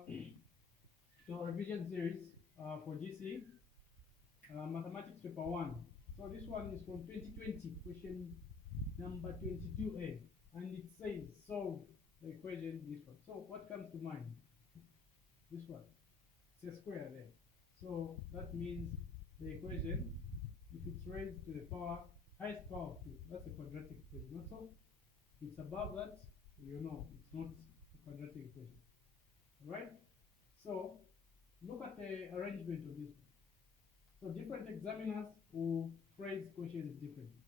to our revision series for GC Mathematics Paper 1. So this one is from 2020, question number 22a, and it says solve the equation this one. So what comes to mind? This one. It's a square there. So that means the equation, if it's raised to the highest power of 2, that's a quadratic equation. Not so? If it's above that, you know it's not a quadratic equation. Right? So look at the arrangement of this. So different examiners will phrase questions differently.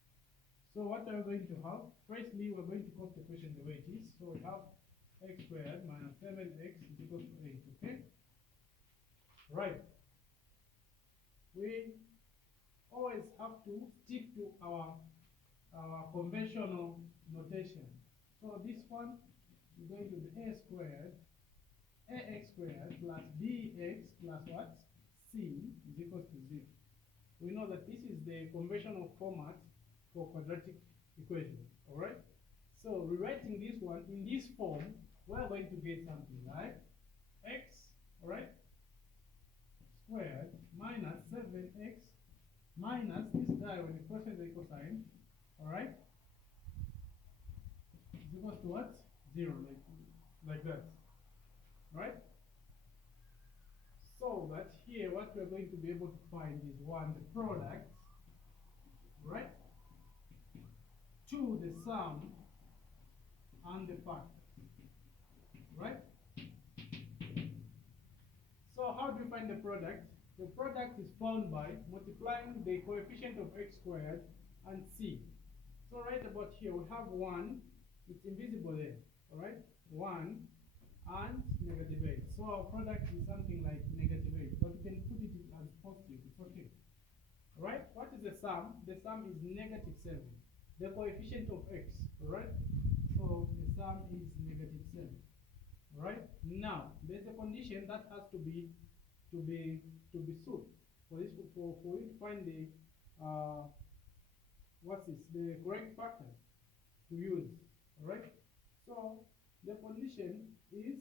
So what are we going to have? Firstly, we're going to copy the question the way it is. So we have x squared minus 7x is equal to 8. Okay? Right. We always have to stick to our conventional notation. So this one is going to be ax squared plus bx plus what? C is equal to 0. We know that this is the conventional format for quadratic equations. Alright? So rewriting this one in this form, we're going to get something like x, alright, squared minus 7x minus this guy when you cross the equal sign, alright, is equal to what? 0, like that. Right? So that here what we're going to be able to find is one, the product, right? Two, the sum and the factor, right? So how do you find the product? The product is found by multiplying the coefficient of x squared and c. So right about here we have 1, it's invisible there, alright? 1 and negative 8. So our product is something like negative 8, but we can put it as positive, it's okay. Right? What is the sum? The sum is negative 7. The coefficient of x, right? So the sum is negative 7. Right? Now, there's a condition that has to be solved. For this, for you to find the the correct factor to use. Alright? So the condition is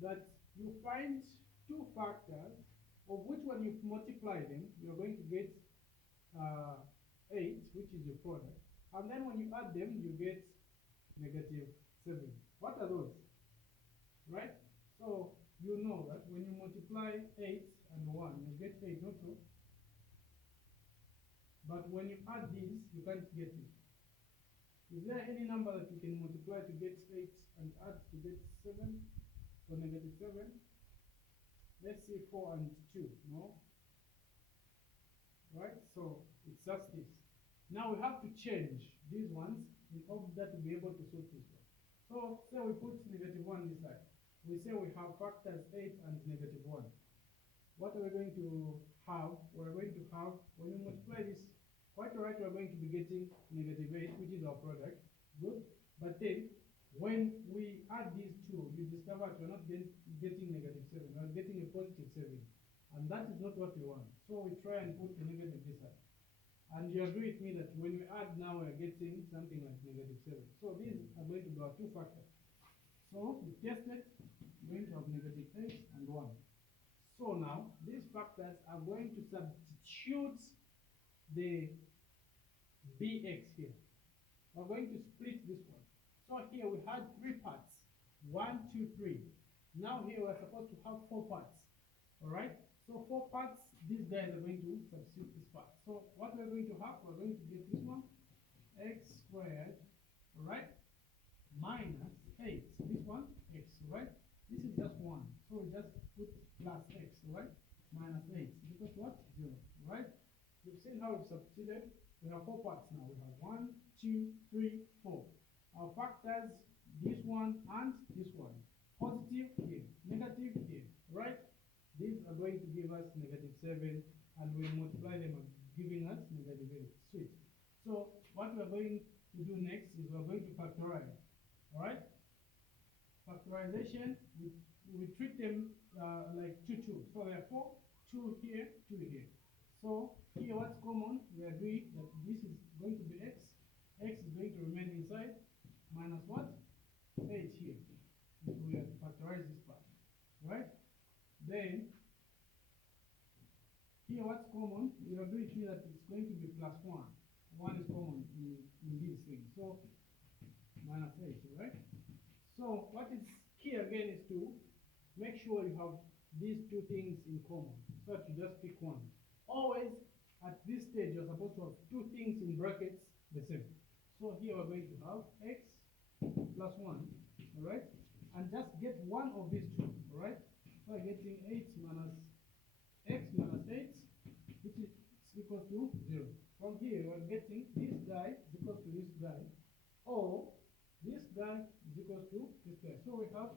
that you find two factors, of which when you multiply them, you're going to get 8, which is your product. And then when you add them, you get negative 7. What are those? Right? So you know that when you multiply 8 and 1, you get 8, not so? But when you add these, you can't get it. Is there any number that you can multiply to get 8 and add to get 7? So negative 7. Let's say 4 and 2. No? Right? So it's just this. Now we have to change these ones in order to be able to solve this one. So say we put negative 1 this side. We say we have factors 8 and negative 1. What are we going to have? We're going to have, when you multiply this, quite alright, we're going to be getting negative 8, which is our product. Good. But then, when we add these two, you discover we're not getting negative 7, we're getting a positive 7. And that is not what we want. So we try and put the negative this side. And you agree with me that when we add now, we're getting something like negative 7. So these are going to be our two factors. So we test it, we're going to have negative 8 and 1. So now, these factors are going to substitute the bx here. We're going to split this one. So here we had 3 parts. 1, 2, 3. Now here we're supposed to have 4 parts. Alright? So 4 parts, these guys are going to substitute this part. So what we're going to have, we're going to get this one, x squared, alright, minus 8. This one, x, right? This is just 1. So we just put plus x, right? Minus 8. Because what? 0, right? You've seen how we've substituted. We have 4 parts now. We have 1, 2, 3, 4. Our factors, this one and this one. Positive here, negative here, right? These are going to give us negative 7, and we multiply them, giving us negative 8. Sweet. So what we're going to do next is we're going to factorize. Alright? Factorization, we treat them like 2, 2. So therefore, 2 here, 2 here. So here what's common? We agree that this is going to be x. X is going to remain inside, minus what? 8 here. If we factorize this part. Right? Then here what's common, we are going to see that it's going to be plus 1. 1 is common in these things. So minus 8, right? So what is key again is to make sure you have these two things in common. So that you just pick one. Always at this stage you're supposed to have two things in brackets the same. So here we're going to have x plus 1, alright? And just get one of these two, alright? So I'm getting 8 minus x minus 8, which is equal to 0. From here we're getting this guy is equal to this guy, or this guy is equal to this guy. So we have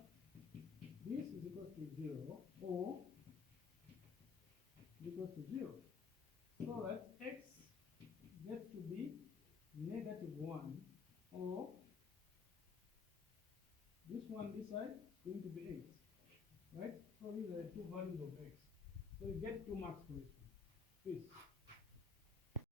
this is equal to 0, or equals to 0. So that x gets to be negative 1, or this one this side is going to be 8. Right? So these are the two values of x. So you get 2 marks for this one.